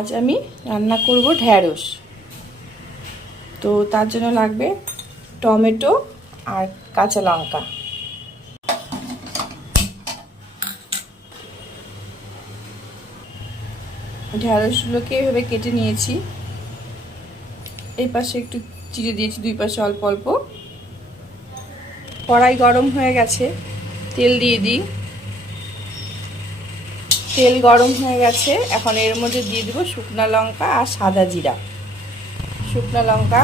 আজ আমি রান্না করব ঢ্যাঁড়স। তো তার জন্য লাগবে টমেটো আর কাঁচা লঙ্কা। ঢ্যাঁড়সগুলোকে এভাবে কেটে নিয়েছি। এই পাশে একটু চিড়ে দিয়েছি, দুই পাশে অল্প অল্প। কড়াই গরম হয়ে গেছে, তেল দিয়ে দিই। তেল গরম হয়ে গেছে, এখন এর মধ্যে দিয়ে দেবো শুকনো লঙ্কা আর সাদা জিরা। শুকনো লঙ্কা,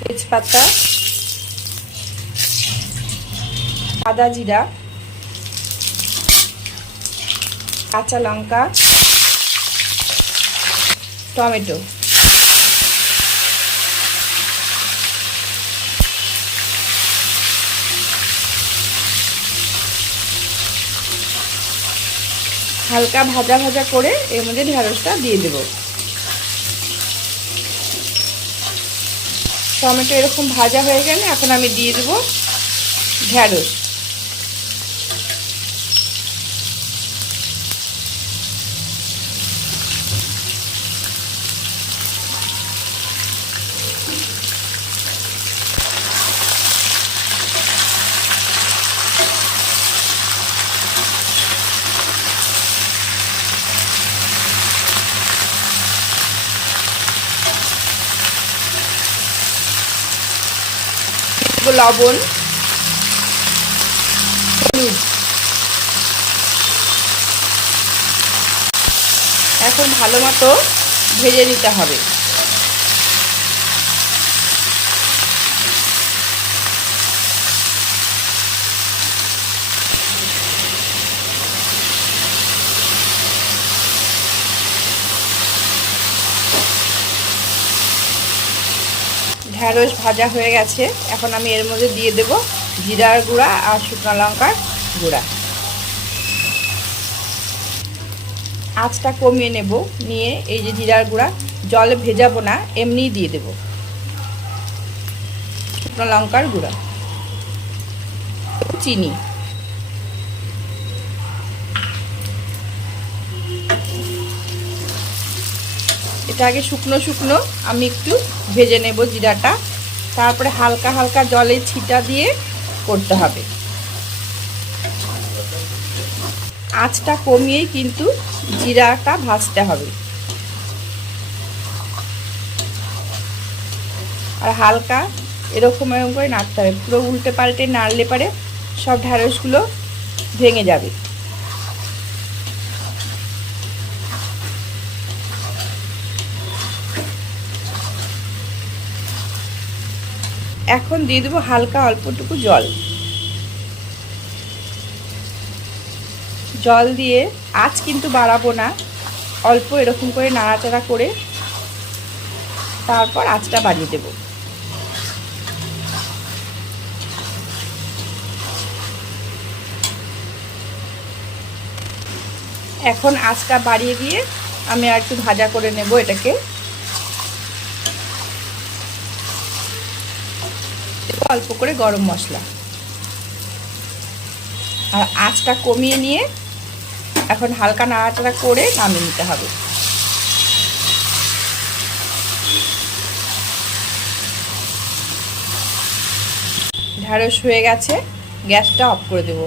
তেজপাতা, সাদা জিরা, কাঁচা লঙ্কা, টমেটো। হালকা ভাজা ভাজা করে এর মধ্যে ঢ্যাঁড়সটা দিয়ে দেব। টমেটো এরকম ভাজা হয়ে গেলে এখন আমি দিয়ে দেব ঢ্যাঁড়স। লবণ, হলুদ। এখন ভালো মতো ভেজে নিতে হবে। ঢ্যাঁড়স ভাজা হয়ে গেছে, এখন আমি এর মধ্যে দিয়ে দেব জিরার গুঁড়া আর শুকনো লঙ্কার গুঁড়া। আঁচটা কমিয়ে নেব, নিয়ে এই যে জিরার গুঁড়া জলে ভেজাবো না, এমনিই দিয়ে দেব। শুকনো লঙ্কার গুঁড়া, চিনি। এটা আগে শুকনো শুকনো আমি একটু ভেজে নেব জিরাটা, তারপরে হালকা হালকা জলে ছিটা দিয়ে করতে হবে। আঁচটা কমিয়েই কিন্তু জিরাটা ভাজতে হবে, আর হালকা এরকম এরকম করে নাড়তে হবে। পুরো উল্টে পাল্টে নাড়লে পারে সব ঢ্যাঁড়সগুলো ভেঙে যাবে। এখন দিয়ে দেবো হালকা অল্পটুকু জল। জল দিয়ে আঁচ কিন্তু বাড়াবো না, অল্প এরকম করে নাড়াচাড়া করে তারপর আঁচটা বাড়িয়ে দেব। এখন আঁচটা বাড়িয়ে দিয়ে আমি আর একটু ভাজা করে নেব এটাকে। অল্প করে গরম মশলা, আর আঁচটা কমিয়ে নিয়ে এখন হালকা নাড়াচাড়া করে নামিয়ে নিতে হবে। ঢ্যাঁড়স হয়ে গেছে, গ্যাসটা অফ করে দেব।